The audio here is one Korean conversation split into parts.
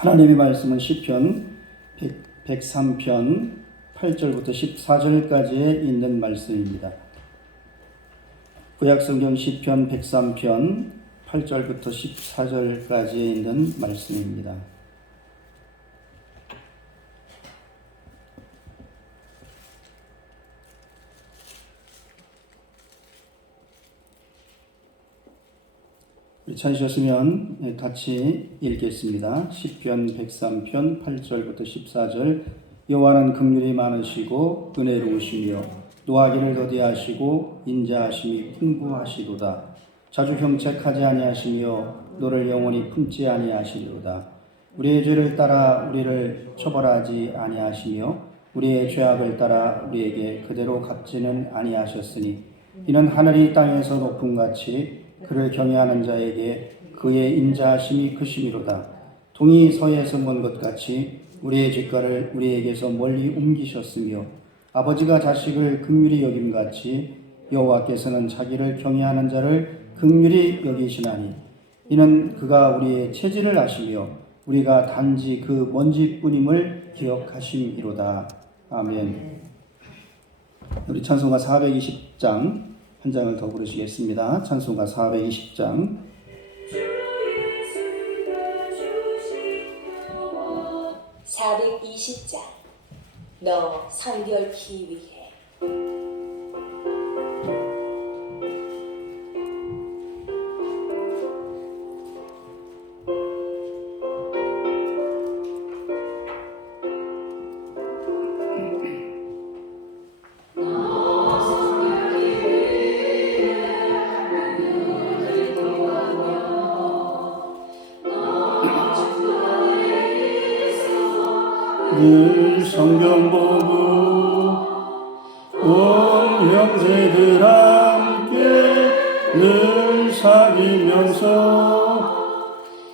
하나님의 말씀은 시편 103편 8절부터 14절까지에 있는 말씀입니다. 구약성경 시편 103편 8절부터 14절까지에 있는 말씀입니다. 찾으셨으면 같이 읽겠습니다. 시편 103편 8절부터 14절. 여호와는 긍휼이 많으시고 은혜로우시며 노하기를 더디하시고 인자하심이 풍부하시도다. 자주 형책하지 아니하시며 너를 영원히 품지 아니하시리로다. 우리의 죄를 따라 우리를 처벌하지 아니하시며 우리의 죄악을 따라 우리에게 그대로 갚지는 아니하셨으니 이는 하늘이 땅에서 높음같이 그를 경외하는 자에게 그의 인자하심이 크심이로다. 동이 서에서 먼 것 같이 우리의 뒷가를 우리에게서 멀리 옮기셨으며 아버지가 자식을 긍휼히 여김같이 여호와께서는 자기를 경외하는 자를 긍휼히 여기시나니 이는 그가 우리의 체질을 아시며 우리가 단지 그 먼지뿐임을 기억하심이로다. 아멘. 우리 찬송가 420장 한 장을 더 부르시겠습니다. 찬송가 420장. 420장. 너 성결케 위해. 늘 성경 보고 온 형제들 함께 늘 사귀면서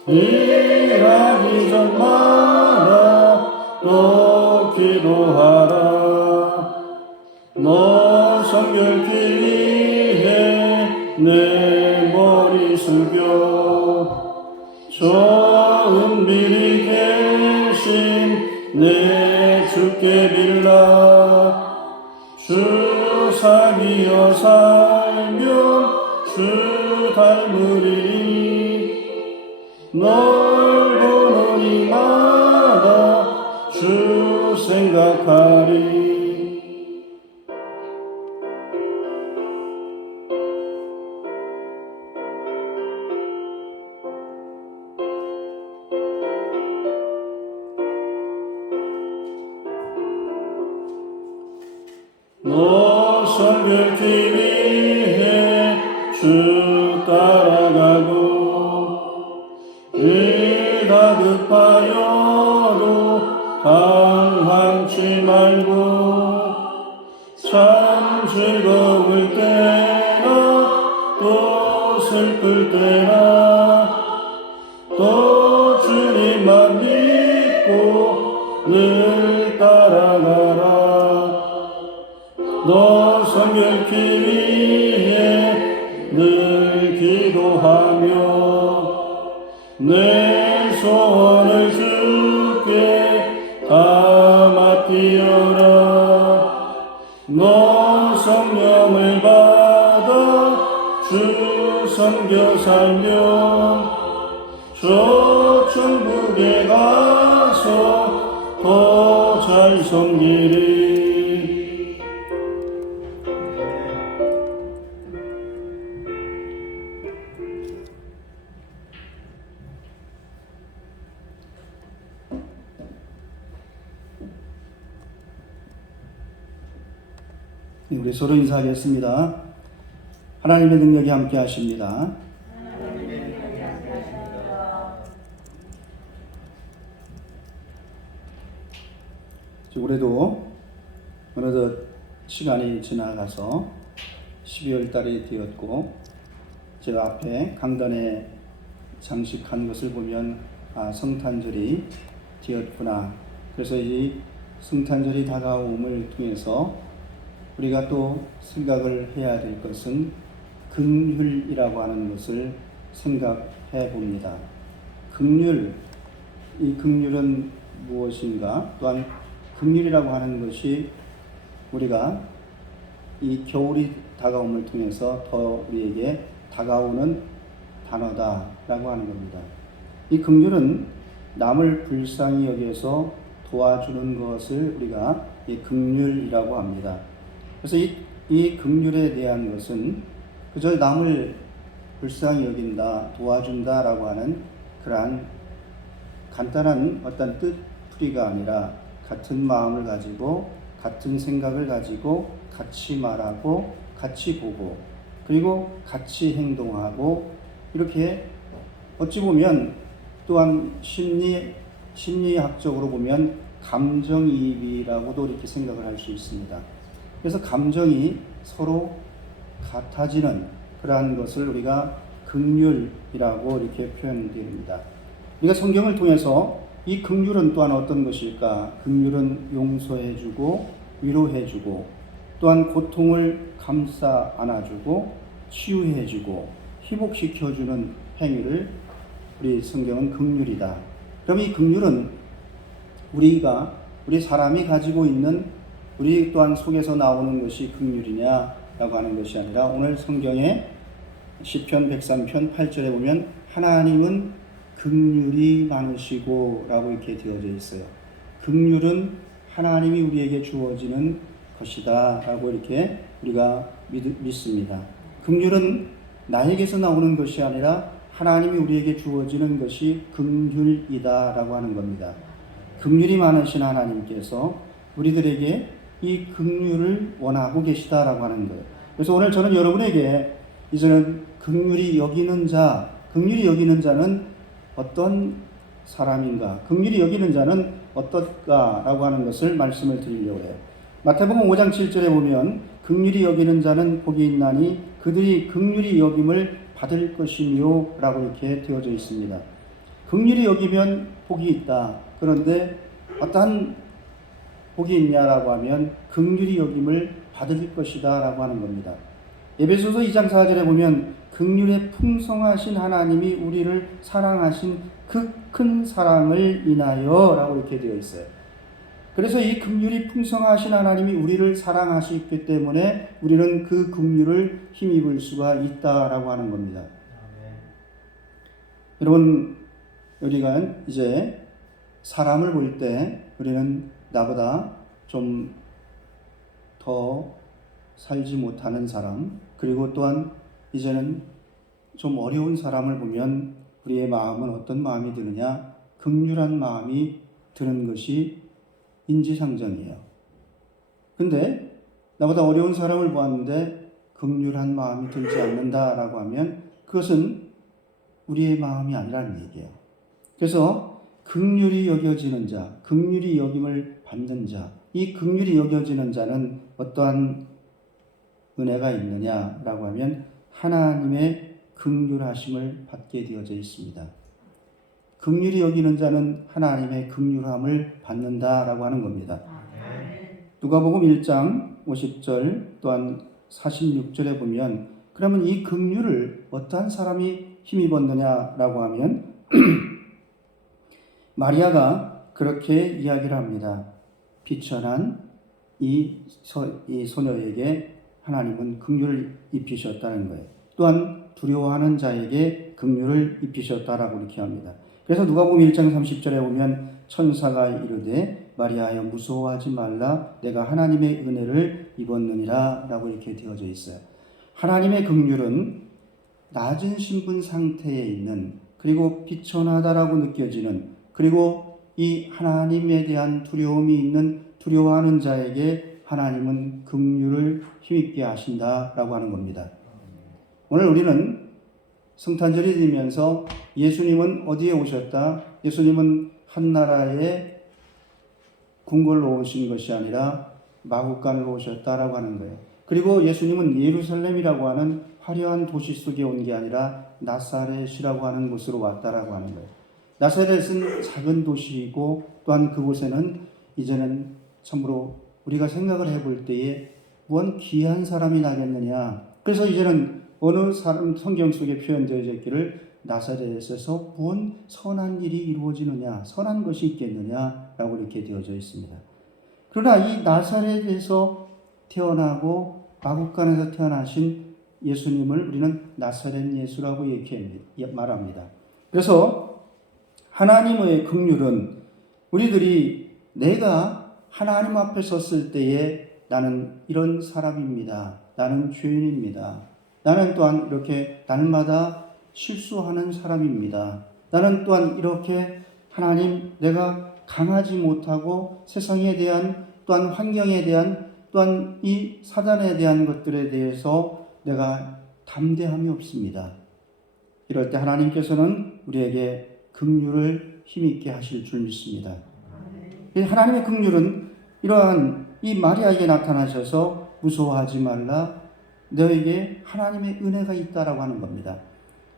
일하기 전마다 너 기도하라. 너 성결케 위해 내 머리 숙여 저 은밀히 계신 내 주께 빌라. 주 사귀어 살면 주 닮으리니 널 보는 이마다 주 생각하리. 너 성결케 위해 주 따라가고 일 다급하여도 당황치 말고 참 즐거울 때나 또 슬플 때나 또 주님만 믿고 늘 따라가라. 너 성결케 위해 늘 기도하며 내 소원을 주께 다 맡기어라. 너 성령을 받아 주 섬겨 살면 저 천국에 가서 더 잘 섬기리. 우리 서로 인사하겠습니다. 하나님의 능력이 함께 하십니다. 올해도 어느덧 시간이 지나가서 12월 달이 되었고 제가 앞에 강단에 장식한 것을 보면 성탄절이 되었구나. 그래서 이 성탄절이 다가옴을 통해서 우리가 또 생각을 해야 될 것은 긍휼이라고 하는 것을 생각해 봅니다. 긍휼, 이 긍휼은 무엇인가? 또한 긍휼이라고 하는 것이 우리가 이 겨울이 다가옴을 통해서 더 우리에게 다가오는 단어다라고 하는 겁니다. 이 긍휼은 남을 불쌍히 여겨서 도와주는 것을 우리가 이 긍휼이라고 합니다. 그래서 이 긍휼에 대한 것은 그저 남을 불쌍히 여긴다, 도와준다라고 하는 그러한 간단한 어떤 뜻풀이가 아니라 같은 마음을 가지고 같은 생각을 가지고 같이 말하고 같이 보고 그리고 같이 행동하고 이렇게 어찌 보면 또한 심리학적으로 보면 감정이입이라고도 이렇게 생각을 할 수 있습니다. 그래서 감정이 서로 같아지는 그러한 것을 우리가 긍휼이라고 이렇게 표현됩니다. 우리가 성경을 통해서 이 긍휼은 또한 어떤 것일까? 긍휼은 용서해주고 위로해주고 또한 고통을 감싸 안아주고 치유해주고 회복시켜주는 행위를 우리 성경은 긍휼이다. 그럼 이 긍휼은 우리 사람이 가지고 있는 우리 또한 속에서 나오는 것이 긍휼이냐라고 하는 것이 아니라 오늘 성경에 시편 103편 8절에 보면 하나님은 긍휼이 많으시고 라고 이렇게 되어져 있어요. 긍휼은 하나님이 우리에게 주어지는 것이다 라고 이렇게 우리가 믿습니다. 긍휼은 나에게서 나오는 것이 아니라 하나님이 우리에게 주어지는 것이 긍휼이다 라고 하는 겁니다. 긍휼이 많으신 하나님께서 우리들에게 이 긍휼을 원하고 계시다라고 하는 거예요. 그래서 오늘 저는 여러분에게 이제는 긍휼히 여기는 자는 어떤 사람인가, 긍휼히 여기는 자는 어떨까라고 하는 것을 말씀을 드리려고 해요. 마태복음 5장 7절에 보면 긍휼히 여기는 자는 복이 있나니 그들이 긍휼히 여김을 받을 것이며 라고 이렇게 되어져 있습니다. 긍휼히 여기면 복이 있다. 그런데 어떠한 복이 있냐라고 하면 긍휼히 여김을 받을 것이다 라고 하는 겁니다. 에베소서 2장 4절에 보면 긍휼에 풍성하신 하나님이 우리를 사랑하신 그 큰 사랑을 인하여 라고 이렇게 되어 있어요. 그래서 이 긍휼이 풍성하신 하나님이 우리를 사랑하시기 때문에 우리는 그 긍휼을 힘입을 수가 있다라고 하는 겁니다. 여러분, 우리가 이제 사람을 볼 때 우리는 나보다 좀 더 살지 못하는 사람, 그리고 또한 이제는 좀 어려운 사람을 보면 우리의 마음은 어떤 마음이 드느냐? 긍휼한 마음이 드는 것이 인지상정이에요. 근데 나보다 어려운 사람을 보았는데 긍휼한 마음이 들지 않는다라고 하면 그것은 우리의 마음이 아니라는 얘기예요. 그래서 긍휼히 여겨지는 자, 긍휼히 여김을 받는 자, 이 긍휼히 여겨지는 자는 어떠한 은혜가 있느냐라고 하면 하나님의 긍휼하심을 받게 되어져 있습니다. 긍휼히 여기는 자는 하나님의 긍휼함을 받는다라고 하는 겁니다. 누가복음 1장 50절 또한 46절에 보면 그러면 이 긍휼을 어떠한 사람이 힘입었느냐라고 하면 마리아가 그렇게 이야기를 합니다. 비천한 이 소녀에게 하나님은 긍휼을 입히셨다는 거예요. 또한 두려워하는 자에게 긍휼을 입히셨다라고 이렇게 합니다. 그래서 누가복음 1장 30절에 보면 천사가 이르되 마리아여 무서워하지 말라 내가 하나님의 은혜를 입었느니라 라고 이렇게 되어져 있어요. 하나님의 긍휼은 낮은 신분 상태에 있는 그리고 비천하다라고 느껴지는 그리고 이 하나님에 대한 두려움이 있는 두려워하는 자에게 하나님은 긍휼을 힘있게 하신다라고 하는 겁니다. 오늘 우리는 성탄절이 되면서 예수님은 어디에 오셨다? 예수님은 한 나라의 궁궐로 오신 것이 아니라 마국간으로 오셨다라고 하는 거예요. 그리고 예수님은 예루살렘이라고 하는 화려한 도시 속에 온 게 아니라 나사렛이라고 하는 곳으로 왔다라고 하는 거예요. 나사렛은 작은 도시이고 또한 그곳에는 이제는 참으로 우리가 생각을 해볼 때에 무언 귀한 사람이 나겠느냐. 그래서 이제는 어느 사람 성경 속에 표현되어 있기를 나사렛에서 본 선한 일이 이루어지느냐, 선한 것이 있겠느냐라고 이렇게 되어져 있습니다. 그러나 이 나사렛에서 태어나고 마국간에서 태어나신 예수님을 우리는 나사렛 예수라고 이렇게 말합니다. 그래서 하나님의 긍휼은 우리들이 내가 하나님 앞에 섰을 때에 나는 이런 사람입니다. 나는 죄인입니다. 나는 또한 이렇게 날마다 실수하는 사람입니다. 나는 또한 이렇게 하나님 내가 강하지 못하고 세상에 대한 또한 환경에 대한 또한 이 사단에 대한 것들에 대해서 내가 담대함이 없습니다. 이럴 때 하나님께서는 우리에게 긍휼을 힘있게 하실 줄 믿습니다. 하나님의 긍휼은 이러한 이 마리아에게 나타나셔서 무서워하지 말라, 너에게 하나님의 은혜가 있다라고 하는 겁니다.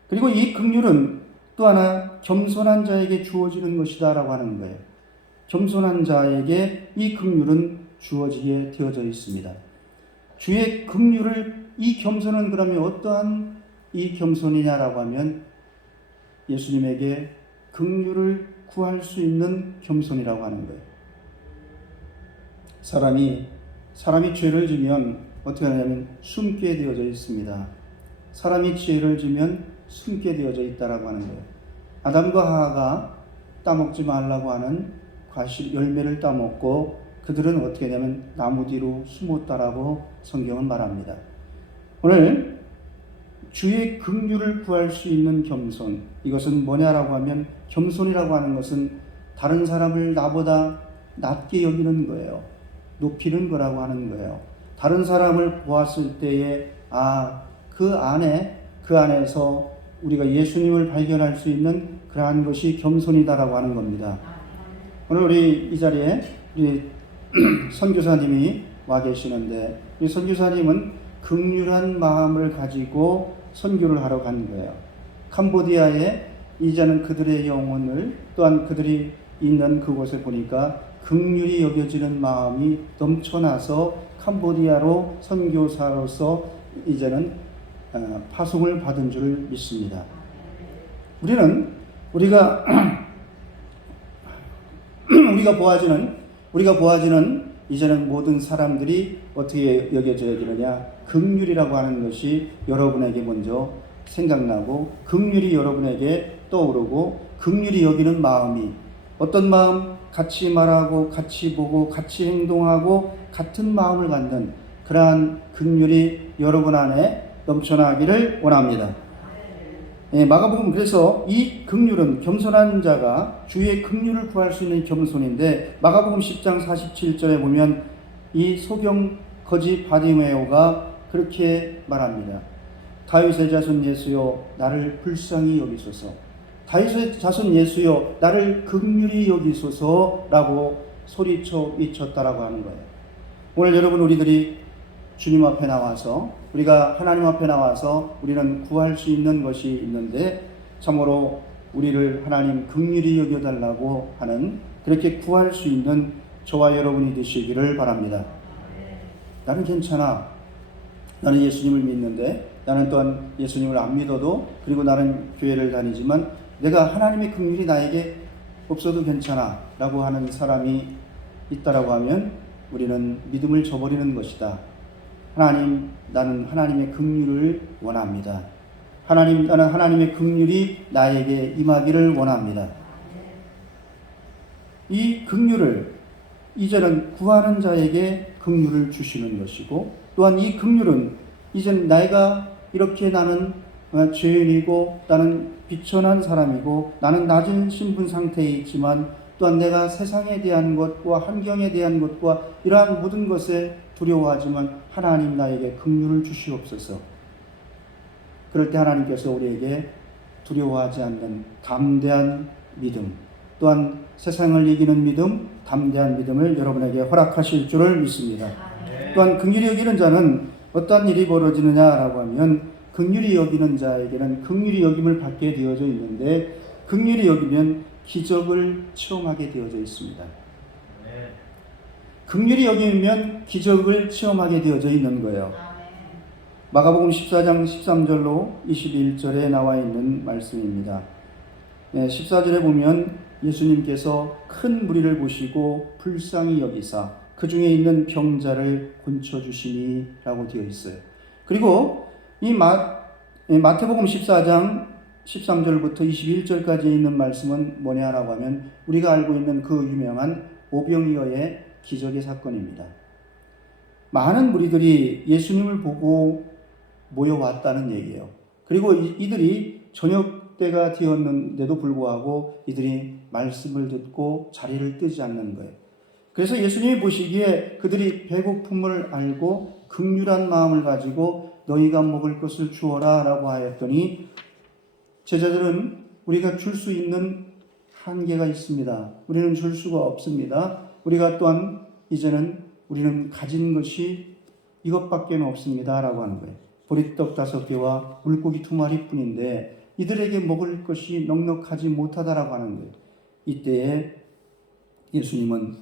그리고 이 긍휼은 또 하나 겸손한 자에게 주어지는 것이다라고 하는 거예요. 겸손한 자에게 이 긍휼은 주어지게 되어져 있습니다. 주의 긍휼을, 이 겸손은 그러면 어떠한 이 겸손이냐라고 하면 예수님에게 긍휼을 구할 수 있는 겸손이라고 하는 거예요. 사람이 죄를 지면 어떻게 하냐면 숨게 되어져 있습니다. 사람이 죄를 지면 숨게 되어져 있다라고 하는 거예요. 아담과 하와가 따먹지 말라고 하는 과실 열매를 따먹고 그들은 어떻게 하냐면 나무 뒤로 숨었다라고 성경은 말합니다. 오늘 주의 긍휼을 구할 수 있는 겸손, 이것은 뭐냐라고 하면 겸손이라고 하는 것은 다른 사람을 나보다 낮게 여기는 거예요. 높이는 거라고 하는 거예요. 다른 사람을 보았을 때에 그 안에서 우리가 예수님을 발견할 수 있는 그러한 것이 겸손이다라고 하는 겁니다. 오늘 우리 이 자리에 우리 선교사님이 와 계시는데 이 선교사님은 긍휼한 마음을 가지고 선교를 하러 간 거예요. 캄보디아에 이제는 그들의 영혼을 또한 그들이 있는 그곳에 보니까 긍휼히 여겨지는 마음이 넘쳐나서 캄보디아로 선교사로서 이제는 파송을 받은 줄 믿습니다. 우리가 보아지는 이제는 모든 사람들이 어떻게 여겨져야 되느냐, 긍휼이라고 하는 것이 여러분에게 먼저 생각나고 긍휼이 여러분에게 떠오르고 긍휼히 여기는 마음이 어떤 마음? 같이 말하고 같이 보고 같이 행동하고 같은 마음을 갖는 그러한 긍휼이 여러분 안에 넘쳐나기를 원합니다. 마가복음 그래서 이 긍휼은 겸손한 자가 주의 긍휼을 구할 수 있는 겸손인데 마가복음 10장 47절에 보면 이 소경 거지 바디메오가 그렇게 말합니다. 다윗의 자손 예수여 나를 불쌍히 여기소서. 다윗의 자손 예수여 나를 긍휼히 여기소서라고 소리쳐 외쳤다라고 하는 거예요. 오늘 여러분 우리들이 주님 앞에 나와서 우리가 하나님 앞에 나와서 우리는 구할 수 있는 것이 있는데 참으로 우리를 하나님 긍휼히 여겨달라고 하는 그렇게 구할 수 있는 저와 여러분이 되시기를 바랍니다. 나는 괜찮아. 나는 예수님을 믿는데 나는 또한 예수님을 안 믿어도 그리고 나는 교회를 다니지만 내가 하나님의 긍휼이 나에게 없어도 괜찮아 라고 하는 사람이 있다라고 하면 우리는 믿음을 저버리는 것이다. 하나님, 나는 하나님의 긍휼을 원합니다. 하나님, 나는 하나님의 긍휼이 나에게 임하기를 원합니다. 이 긍휼을 이제는 구하는 자에게 긍휼을 주시는 것이고 또한 이 긍휼은 이제는 내가 이렇게 나는 죄인이고 나는 비천한 사람이고 나는 낮은 신분 상태에 있지만 또한 내가 세상에 대한 것과 환경에 대한 것과 이러한 모든 것에 두려워하지만 하나님 나에게 긍휼을 주시옵소서. 그럴 때 하나님께서 우리에게 두려워하지 않는 담대한 믿음 또한 세상을 이기는 믿음, 담대한 믿음을 여러분에게 허락하실 줄을 믿습니다. 또한 긍휼히 여기는 자는 어떤 일이 벌어지느냐라고 하면 긍휼히 여기는 자에게는 긍휼히 여김을 받게 되어져 있는데 긍휼히 여기면 기적을 체험하게 되어져 있습니다. 긍휼히 여기면 기적을 체험하게 되어져 있는 거예요. 마가복음 14장 13절로 21절에 나와 있는 말씀입니다. 14절에 보면 예수님께서 큰 무리를 보시고 불쌍히 여기사 그 중에 있는 병자를 고쳐주시니 라고 되어 있어요. 그리고 이 마태복음 14장 13절부터 21절까지 있는 말씀은 뭐냐라고 하면 우리가 알고 있는 그 유명한 오병이어의 기적의 사건입니다. 많은 무리들이 예수님을 보고 모여왔다는 얘기예요. 그리고 이들이 저녁 때가 되었는데도 불구하고 이들이 말씀을 듣고 자리를 뜨지 않는 거예요. 그래서 예수님이 보시기에 그들이 배고픔을 알고 긍휼한 마음을 가지고 너희가 먹을 것을 주어라 라고 하였더니 제자들은 우리가 줄 수 있는 한계가 있습니다. 우리는 줄 수가 없습니다. 우리가 또한 이제는 우리는 가진 것이 이것밖에 없습니다 라고 하는 거예요. 보리떡 5개와 물고기 2마리 뿐인데 이들에게 먹을 것이 넉넉하지 못하다라고 하는 거예요. 이때에 예수님은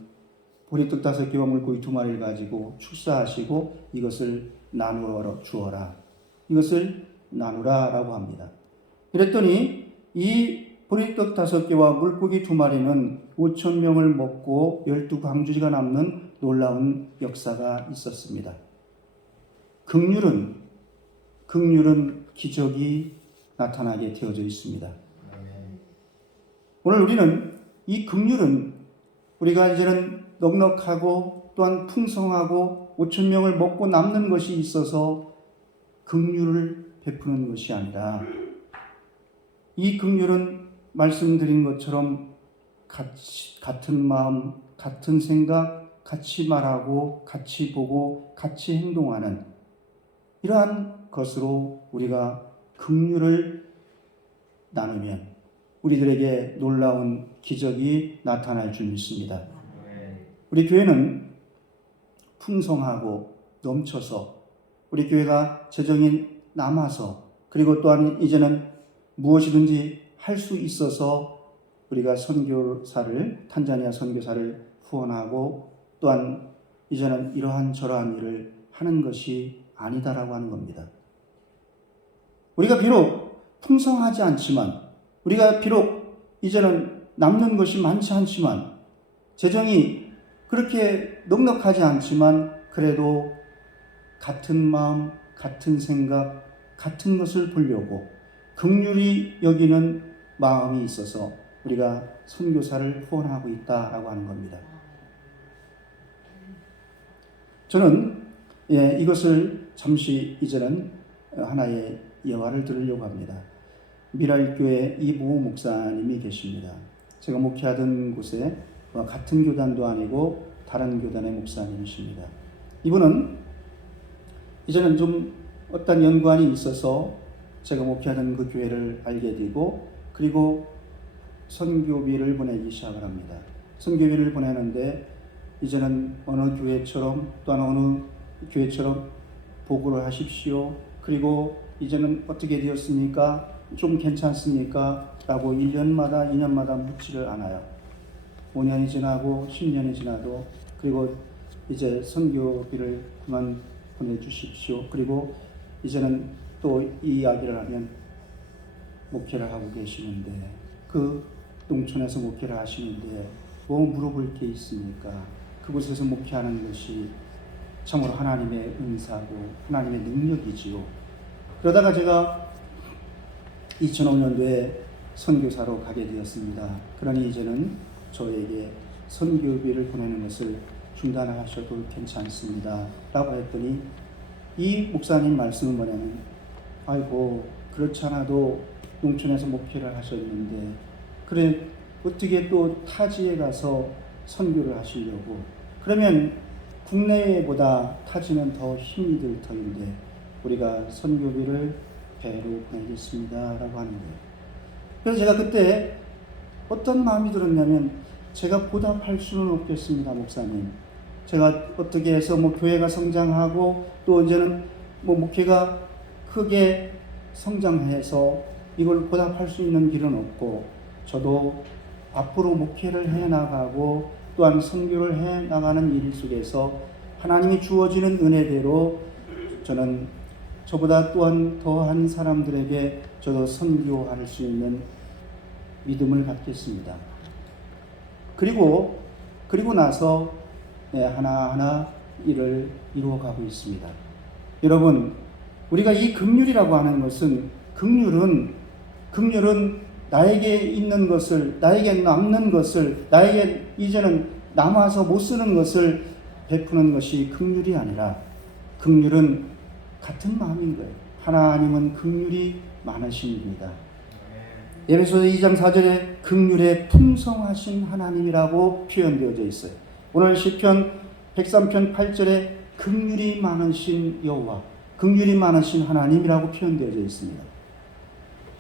보리떡 5개와 물고기 2마리를 가지고 축사하시고 이것을 나누어 주어라. 이것을 나누라 라고 합니다. 그랬더니 이 보리떡 5개와 물고기 2마리는 5,000명을 먹고 12광주리가 남는 놀라운 역사가 있었습니다. 긍휼은 기적이 나타나게 되어져 있습니다. 오늘 우리는 이 긍휼은 우리가 이제는 넉넉하고 또한 풍성하고 5,000명을 먹고 남는 것이 있어서 긍휼을 베푸는 것이 아니라 이 긍휼은 말씀드린 것처럼 같은 마음, 같은 생각, 같이 말하고 같이 보고 같이 행동하는 이러한 것으로 우리가 긍휼을 나누면 우리들에게 놀라운 기적이 나타날 줄 믿습니다. 우리 교회는 풍성하고 넘쳐서 우리 교회가 재정이 남아서 그리고 또한 이제는 무엇이든지 할 수 있어서 우리가 탄자니아 선교사를 후원하고 또한 이제는 이러한 저러한 일을 하는 것이 아니다라고 하는 겁니다. 우리가 비록 풍성하지 않지만 우리가 비록 이제는 남는 것이 많지 않지만 재정이 그렇게 넉넉하지 않지만 그래도 같은 마음, 같은 생각, 같은 것을 보려고 긍휼히 여기는 마음이 있어서 우리가 선교사를 후원하고 있다라고 하는 겁니다. 저는 이것을 잠시 이제는 하나의 예화를 들으려고 합니다. 미랄교회 이보호 목사님이 계십니다. 제가 목회하던 곳에 같은 교단도 아니고 다른 교단의 목사님이십니다. 이분은 이제는 좀 어떤 연관이 있어서 제가 목회하던 그 교회를 알게 되고 그리고 선교비를 보내기 시작을 합니다. 선교비를 보내는데 이제는 어느 교회처럼 또한 어느 교회처럼 보고를 하십시오. 그리고 이제는 어떻게 되었습니까? 좀 괜찮습니까? 라고 1년마다 2년마다 묻지를 않아요. 5년이 지나고 10년이 지나도 그리고 이제 선교비를 그만 보내주십시오. 그리고 이제는 또 이 이야기를 하면 목회를 하고 계시는데 그 농촌에서 목회를 하시는데 뭐 물어볼 게 있습니까? 그곳에서 목회하는 것이 참으로 하나님의 은사고 하나님의 능력이지요. 그러다가 제가 2005년도에 선교사로 가게 되었습니다. 그러니 이제는 저에게 선교비를 보내는 것을 중단하셔도 괜찮습니다 라고 했더니 이 목사님 말씀은 뭐냐면 아이고 그렇지 않아도 농촌에서 목회를 하셨는데 그래 어떻게 또 타지에 가서 선교를 하시려고 그러면 국내보다 타지는 더 힘이 들 터인데 우리가 선교비를 배로 보내겠습니다 라고 하는 거예요. 그래서 제가 그때 어떤 마음이 들었냐면 제가 보답할 수는 없겠습니다. 목사님 제가 어떻게 해서 교회가 성장하고 또 이제는 목회가 크게 성장해서 이걸 보답할 수 있는 길은 없고 저도 앞으로 목회를 해나가고 또한 선교를 해나가는 일 속에서 하나님이 주어지는 은혜대로 저는 저보다 또한 더한 사람들에게 저도 선교할 수 있는 믿음을 갖겠습니다. 그리고 나서 하나하나 일을 이루어가고 있습니다. 여러분, 우리가 이 긍휼이라고 하는 것은 긍휼은 나에게 있는 것을, 나에게 남는 것을, 나에게 이제는 남아서 못 쓰는 것을 베푸는 것이 긍휼이 아니라 긍휼은 같은 마음인 거예요. 하나님은 긍휼이 많으신 분이다. 에베소서 2장 4절에 긍휼에 풍성하신 하나님이라고 표현되어져 있어요. 오늘 시편 103편 8절에 긍휼이 많으신 여호와, 긍휼이 많으신 하나님이라고 표현되어져 있습니다.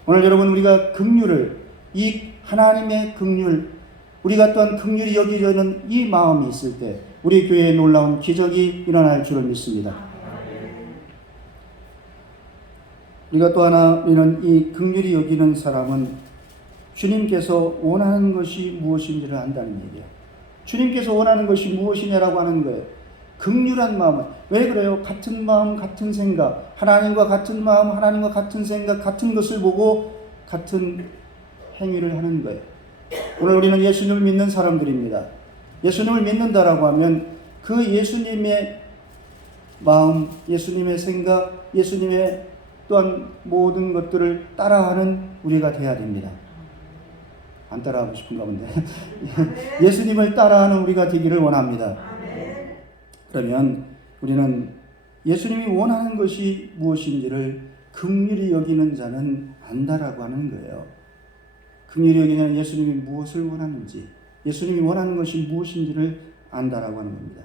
오늘 여러분, 우리가 긍휼을, 이 하나님의 긍휼, 우리가 또한 긍휼히 여기려는 이 마음이 있을 때 우리 교회에 놀라운 기적이 일어날 줄을 믿습니다. 우리가 또 하나, 우리는 이 긍휼히 여기는 사람은 주님께서 원하는 것이 무엇인지를 안다는 얘기예요. 주님께서 원하는 것이 무엇이냐라고 하는 거예요. 긍휼한 마음은, 왜 그래요? 같은 마음, 같은 생각, 하나님과 같은 마음, 하나님과 같은 생각, 같은 것을 보고 같은 행위를 하는 거예요. 오늘 우리는 예수님을 믿는 사람들입니다. 예수님을 믿는다라고 하면 그 예수님의 마음, 예수님의 생각, 예수님의 또한 모든 것들을 따라하는 우리가 되어야 됩니다. 안 따라하고 싶은가 본데 예수님을 따라하는 우리가 되기를 원합니다. 그러면 우리는 예수님이 원하는 것이 무엇인지를 긍휼히 여기는 자는 안다라고 하는 거예요. 긍휼히 여기는 예수님이 무엇을 원하는지, 예수님이 원하는 것이 무엇인지를 안다라고 하는 겁니다.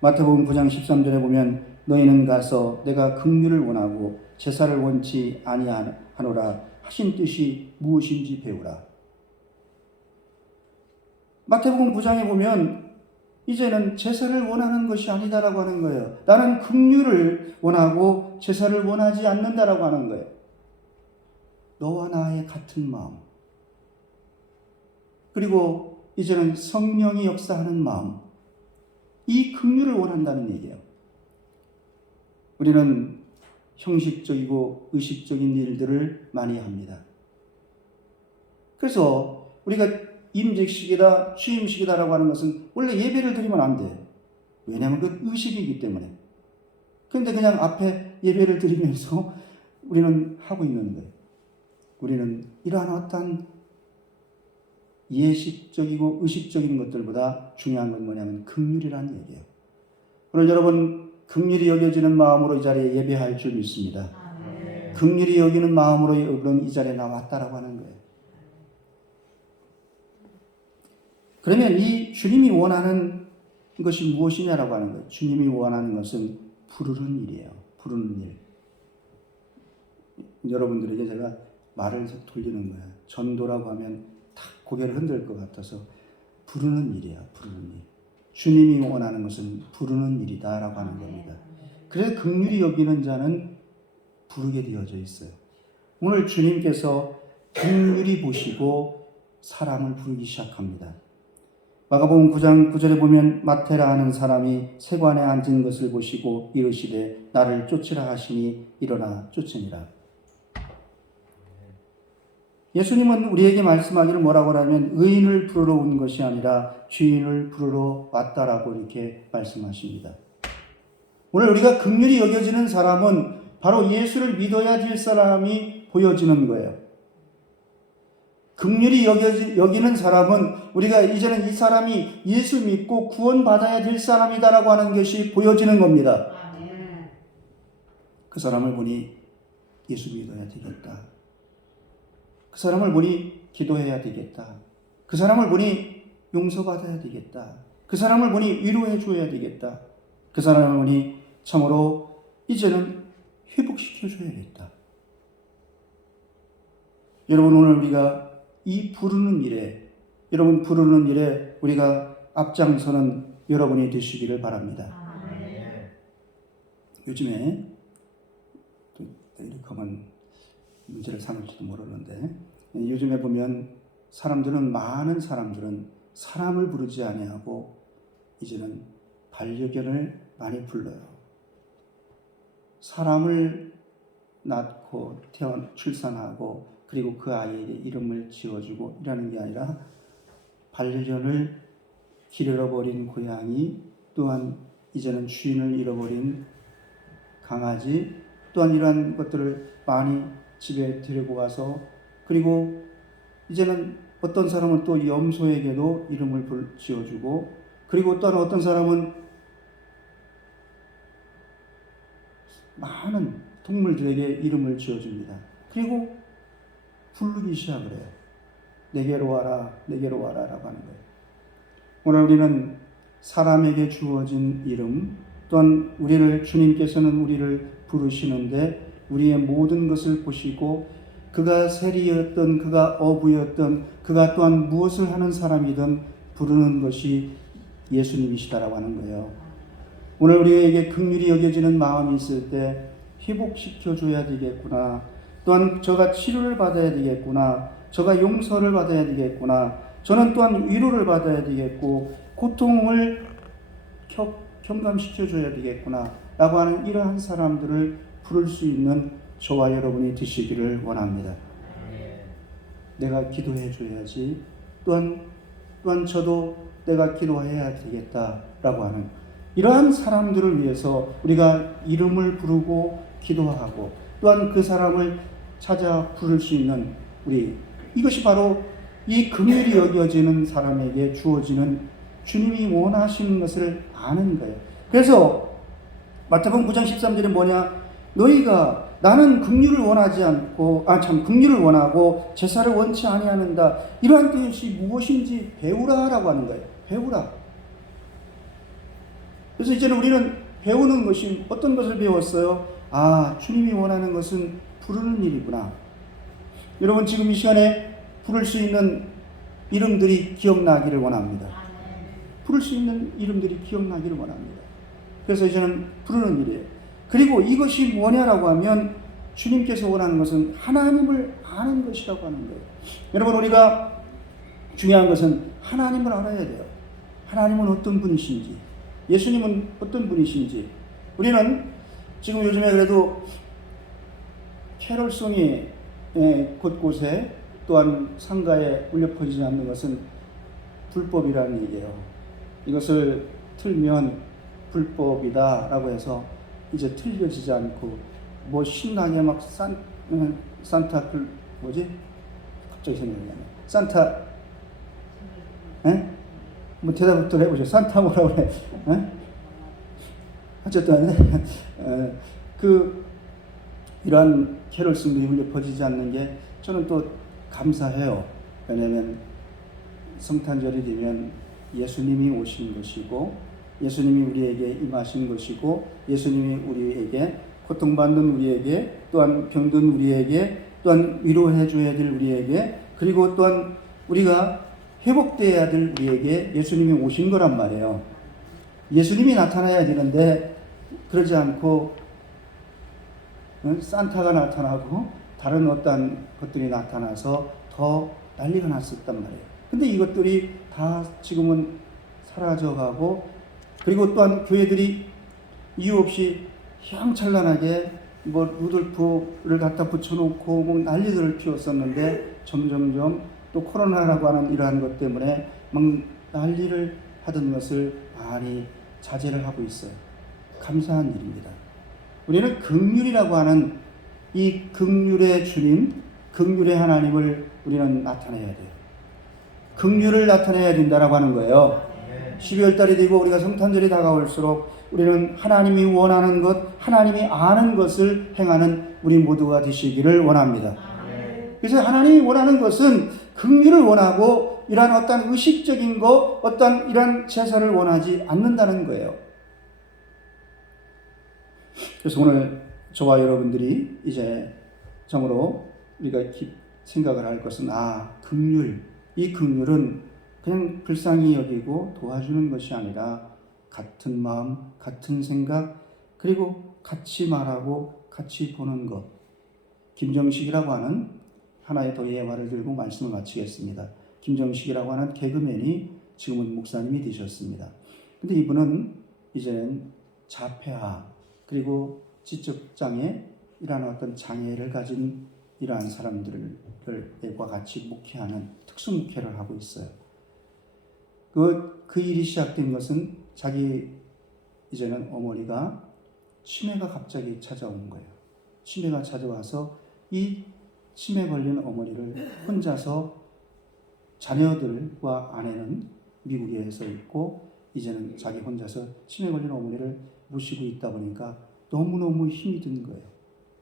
마태복음 9장 13절에 보면 너희는 가서 내가 긍휼을 원하고 제사를 원치 아니하노라 하신 뜻이 무엇인지 배우라. 마태복음 9장에 보면 이제는 제사를 원하는 것이 아니다라고 하는 거예요. 나는 긍휼을 원하고 제사를 원하지 않는다라고 하는 거예요. 너와 나의 같은 마음, 그리고 이제는 성령이 역사하는 마음, 이 긍휼을 원한다는 얘기예요. 우리는 형식적이고 의식적인 일들을 많이 합니다. 그래서 우리가 임직식이다, 취임식이다라고 하는 것은 원래 예배를 드리면 안 돼요. 왜냐하면 그 의식이기 때문에. 그런데 그냥 앞에 예배를 드리면서 우리는 하고 있는 거예요. 우리는 이러한 어떤 예식적이고 의식적인 것들보다 중요한 건 뭐냐면 긍휼이라는 얘기예요. 오늘 여러분, 긍휼히 여겨지는 마음으로 이 자리에 예배할 줄 믿습니다. 긍휼히 여기는 마음으로 여러분 이 자리에 나왔다라고 하는 거예요. 그러면 이 주님이 원하는 것이 무엇이냐라고 하는 거예요. 주님이 원하는 것은 부르는 일이에요. 부르는 일. 여러분들에게 제가 말을 돌리는 거예요. 전도라고 하면 탁 고개를 흔들 것 같아서 부르는 일이야. 부르는 일. 주님이 원하는 것은 부르는 일이다라고 하는 겁니다. 그래서 긍휼히 여기는 자는 부르게 되어져 있어요. 오늘 주님께서 긍휼히 보시고 사람을 부르기 시작합니다. 마가복음 9장 9절에 보면 마태라 하는 사람이 세관에 앉은 것을 보시고 이르시되 나를 쫓으라 하시니 일어나 쫓으니라. 예수님은 우리에게 말씀하기를 뭐라고 하면 의인을 부르러 온 것이 아니라 죄인을 부르러 왔다라고 이렇게 말씀하십니다. 오늘 우리가 긍휼히 여겨지는 사람은 바로 예수를 믿어야 될 사람이 보여지는 거예요. 긍휼히 여기는 사람은 우리가 이제는 이 사람이 예수 믿고 구원받아야 될 사람이다라고 하는 것이 보여지는 겁니다. 그 사람을 보니 예수 믿어야 되겠다. 그 사람을 보니 기도해야 되겠다. 그 사람을 보니 용서받아야 되겠다. 그 사람을 보니 위로해 줘야 되겠다. 그 사람을 보니 참으로 이제는 회복시켜 줘야겠다. 여러분, 오늘 우리가 이 부르는 일에, 여러분 부르는 일에 우리가 앞장서는 여러분이 되시기를 바랍니다. 요즘에 또 이렇게 하면 문제를 삼을지도 모르는데, 요즘에 보면 많은 사람들은 사람을 부르지 아니하고 이제는 반려견을 많이 불러요. 사람을 낳고 출산하고 그리고 그 아이에게 이름을 지어주고 이라는 게 아니라 반려견을 길 잃어버린 고양이, 또한 이제는 주인을 잃어버린 강아지, 또한 이러한 것들을 많이 집에 데리고 와서, 그리고 이제는 어떤 사람은 또 염소에게도 이름을 지어주고, 그리고 또한 어떤 사람은 많은 동물들에게 이름을 지어줍니다. 그리고 부르기 시작을 해요. 내게로 와라, 내게로 와라 라고 하는 거예요. 오늘 우리는 사람에게 주어진 이름, 또한 주님께서는 우리를 부르시는데 우리의 모든 것을 보시고 그가 세리였던, 그가 어부였던, 그가 또한 무엇을 하는 사람이든 부르는 것이 예수님이시다라고 하는 거예요. 오늘 우리에게 긍휼히 여겨지는 마음이 있을 때 회복시켜줘야 되겠구나, 또한 저가 치료를 받아야 되겠구나, 저가 용서를 받아야 되겠구나, 저는 또한 위로를 받아야 되겠고 고통을 경감시켜줘야 되겠구나 라고 하는 이러한 사람들을 부를 수 있는 저와 여러분이 되시기를 원합니다. 내가 기도해 줘야지, 또한 저도 내가 기도해야 되겠다라고 하는 이러한 사람들을 위해서 우리가 이름을 부르고 기도하고 또한 그 사람을 찾아 부를 수 있는 이것이 바로 이 긍휼히 여겨지는 사람에게 주어지는 주님이 원하시는 것을 아는 거예요. 그래서 마태복음 9장 13절에 뭐냐? 너희가 나는 긍휼을 원하지 않고 긍휼을 원하고 제사를 원치 아니하는다. 이러한 뜻이 무엇인지 배우라라고 하는 거예요. 배우라. 그래서 이제는 우리는 배우는 것이 어떤 것을 배웠어요? 주님이 원하는 것은 부르는 일이구나. 여러분 지금 이 시간에 부를 수 있는 이름들이 기억나기를 원합니다. 부를 수 있는 이름들이 기억나기를 원합니다. 그래서 이제는 부르는 일이에요. 그리고 이것이 뭐냐라고 하면 주님께서 원하는 것은 하나님을 아는 것이라고 하는 거예요. 여러분 우리가 중요한 것은 하나님을 알아야 돼요. 하나님은 어떤 분이신지, 예수님은 어떤 분이신지. 우리는 지금 요즘에 그래도 캐롤송이 곳곳에 또한 상가에 울려 퍼지지 않는 것은 불법이라는 얘기예요. 이것을 틀면 불법이다라고 해서 이제 틀려지지 않고 신나게 막 산타클 갑자기 생각이 나네. 산타 대답부터 해보죠. 산타 뭐라고 그래? 어쨌든 이러한 캐롤송들이 울려 퍼지지 않는 게 저는 또 감사해요. 왜냐하면 성탄절이 되면 예수님이 오신 것이고 예수님이 우리에게 임하신 것이고 예수님이 우리에게 고통받는 우리에게 또한 병든 우리에게 또한 위로해 줘야 될 우리에게 그리고 또한 우리가 회복되어야 될 우리에게 예수님이 오신 거란 말이에요. 예수님이 나타나야 되는데 그러지 않고 산타가 나타나고 다른 어떤 것들이 나타나서 더 난리가 났었단 말이에요. 근데 이것들이 다 지금은 사라져가고 그리고 또한 교회들이 이유 없이 향찬란하게 루돌프를 갖다 붙여놓고 난리들을 피웠었는데 점점점 또 코로나라고 하는 이러한 것 때문에 막 난리를 하던 것을 많이 자제를 하고 있어요. 감사한 일입니다. 우리는 긍휼이라고 하는 이 긍휼의 주님, 긍휼의 하나님을 우리는 나타내야 돼요. 긍휼을 나타내야 된다라고 하는 거예요. 12월 달이 되고 우리가 성탄절이 다가올수록 우리는 하나님이 원하는 것, 하나님이 아는 것을 행하는 우리 모두가 되시기를 원합니다. 그래서 하나님이 원하는 것은 긍휼을 원하고 이러한 어떤 의식적인 것, 어떤 이러한 제사를 원하지 않는다는 거예요. 그래서 오늘 저와 여러분들이 이제 참으로 우리가 생각을 할 것은 긍휼. 이 긍휼은 그냥 불쌍히 여기고 도와주는 것이 아니라 같은 마음, 같은 생각, 그리고 같이 말하고 같이 보는 것. 김정식이라고 하는 하나의 더 예화를 들고 말씀을 마치겠습니다. 김정식이라고 하는 개그맨이 지금은 목사님이 되셨습니다. 근데 이분은 이제는 자폐아 그리고 지적장애 이러한 어떤 장애를 가진 이러한 사람들과 같이 목회하는 특수 목회를 하고 있어요. 그 일이 시작된 것은 이제는 어머니가 치매가 갑자기 찾아온 거예요. 치매가 찾아와서 이 치매 걸린 어머니를 혼자서 자녀들과 아내는 미국에서 있고 이제는 자기 혼자서 치매 걸린 어머니를 모시고 있다 보니까 너무너무 힘이 든 거예요.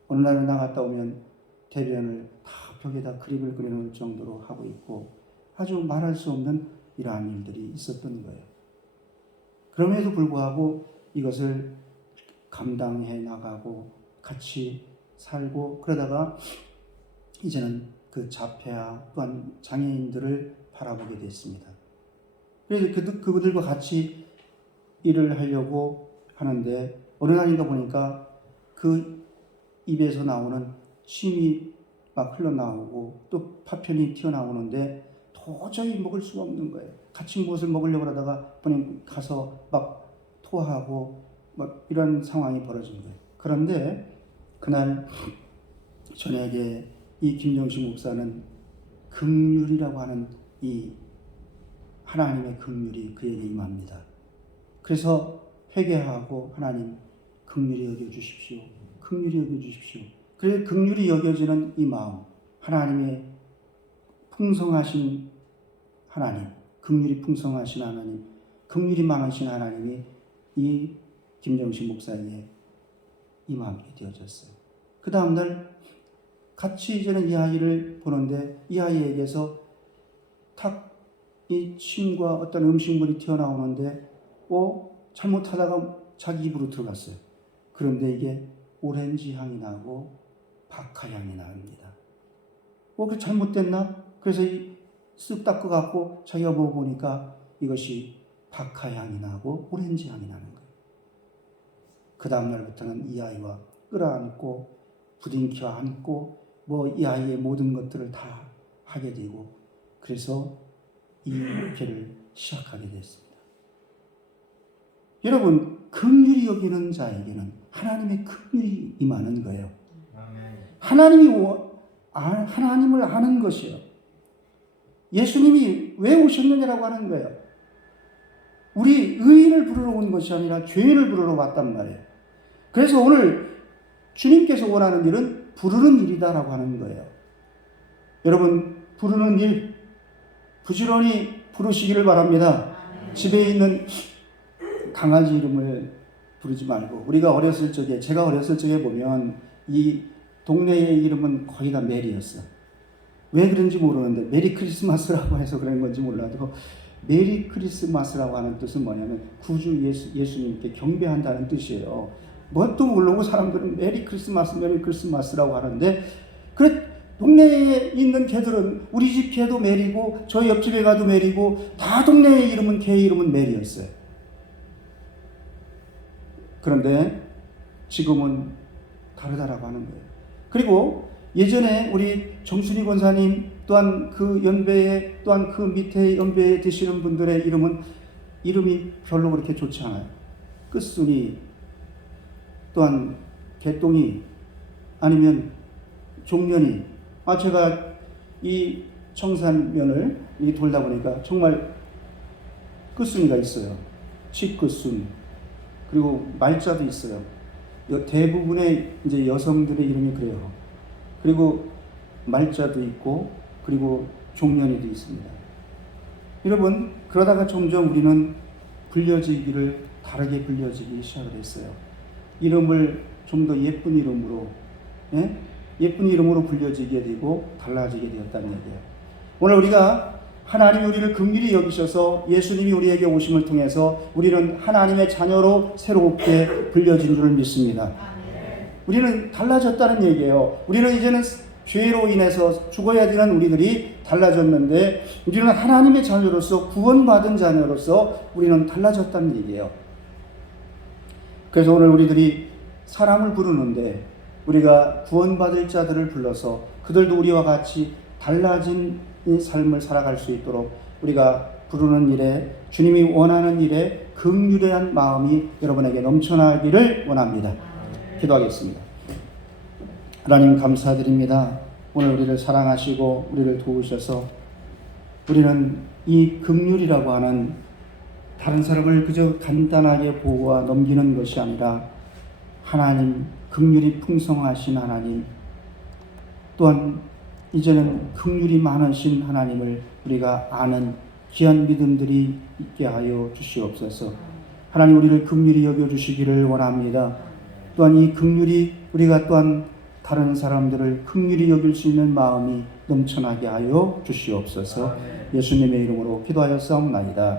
어느 날은 나갔다 오면 대변을 다 벽에다 그림을 그려놓을 정도로 하고 있고 아주 말할 수 없는 이러한 일들이 있었던 거예요. 그럼에도 불구하고 이것을 감당해 나가고 같이 살고 그러다가 이제는 그 자폐아 또한 장애인들을 바라보게 됐습니다. 그래서 그들과 같이 일을 하려고 하는데 어느 날인가 보니까 그 입에서 나오는 침이 막 흘러나오고 또 파편이 튀어나오는데 도저히 먹을 수가 없는 거예요. 같이 무엇을 먹으려고 하다가 그냥 가서 막 토하고 막 이런 상황이 벌어진 거예요. 그런데 그날 저녁에 이 김정식 목사는 긍휼이라고 하는 이 하나님의 긍휼이 그에게 임합니다. 그래서 회개하고 하나님 긍휼히 여겨주십시오. 긍휼히 여겨주십시오. 그래서 긍휼히 여겨지는 이 마음, 하나님의 풍성하신 하나님, 긍휼이 풍성하신 하나님, 긍휼이 많으신 하나님이 이 김정식 목사에게 임하게 되어졌어요. 그 다음날 같이 이제는 이 아이를 보는데 이 아이에게서 탁 이 침과 어떤 음식물이 튀어나오는데 잘못하다가 자기 입으로 들어갔어요. 그런데 이게 오렌지 향이 나고 박하 향이 납니다. 그 잘못됐나? 그래서 쓱 닦아갖고 자기가 먹어보니까 이것이 박하 향이 나고 오렌지 향이 나는 거예요. 그 다음날부터는 이 아이와 끌어안고 부둥켜 안고 이 아이의 모든 것들을 다 하게 되고 그래서 이 목회를 시작하게 됐습니다. 여러분, 긍휼히 여기는 자에게는 하나님의 긍휼이 임하는 거예요. 하나님을 아는 것이요. 예수님이 왜 오셨느냐라고 하는 거예요. 우리 의인을 부르러 온 것이 아니라 죄인을 부르러 왔단 말이에요. 그래서 오늘 주님께서 원하는 일은 부르는 일이다라고 하는 거예요. 여러분, 부르는 일 부지런히 부르시기를 바랍니다. 집에 있는 강아지 이름을 부르지 말고 제가 어렸을 적에 보면 이 동네의 이름은 거의 다 메리였어. 왜 그런지 모르는데 메리 크리스마스라고 해서 그런 건지 몰라도 메리 크리스마스라고 하는 뜻은 뭐냐면 구주 예수님께 경배한다는 뜻이에요. 뭣도 모르고 사람들은 메리 크리스마스라고 하는데 동네에 있는 개들은 우리 집 개도 메리고 저희 옆집에 가도 메리고 다 동네의 이름은 개 이름은 메리였어요. 그런데 지금은 다르다라고 하는 거예요. 그리고 예전에 우리 정순이 권사님 또한 그 연배에 또한 그 밑에 연배에 되시는 분들의 이름이 별로 그렇게 좋지 않아요. 끝순이 또한 개똥이 아니면 종면이 제가 이 청산면을 돌다 보니까 정말 끝순이가 있어요. 치끝순 그리고 말자도 있어요. 대부분의 이제 여성들의 이름이 그래요. 그리고 말자도 있고 그리고 종면이도 있습니다. 여러분 그러다가 점점 우리는 다르게 불려지기 시작을 했어요. 이름을 좀 더 예쁜 이름으로 예쁜 이름으로 불려지게 되고 달라지게 되었다는 얘기예요. 오늘 우리가 하나님이 우리를 긍휼히 여기셔서 예수님이 우리에게 오심을 통해서 우리는 하나님의 자녀로 새롭게 불려진 줄 믿습니다. 우리는 달라졌다는 얘기예요. 우리는 이제는 죄로 인해서 죽어야 되는 우리들이 달라졌는데 우리는 하나님의 자녀로서 구원받은 자녀로서 우리는 달라졌다는 얘기예요. 그래서 오늘 우리들이 사람을 부르는데 우리가 구원받을 자들을 불러서 그들도 우리와 같이 달라진 이 삶을 살아갈 수 있도록 우리가 부르는 일에 주님이 원하는 일에 긍휼한 마음이 여러분에게 넘쳐나기를 원합니다. 기도하겠습니다. 하나님 감사드립니다. 오늘 우리를 사랑하시고 우리를 도우셔서 우리는 이 긍휼이라고 하는 다른 사람을 그저 간단하게 보고 넘기는 것이 아니라 하나님, 긍휼이 풍성하신 하나님, 또한 이제는 긍휼이 많으신 하나님을 우리가 아는 귀한 믿음들이 있게 하여 주시옵소서. 하나님, 우리를 긍휼히 여겨주시기를 원합니다. 또한 이 긍휼이 우리가 또한 다른 사람들을 긍휼히 여길 수 있는 마음이 넘쳐나게 하여 주시옵소서. 예수님의 이름으로 기도하여 싸움나이다.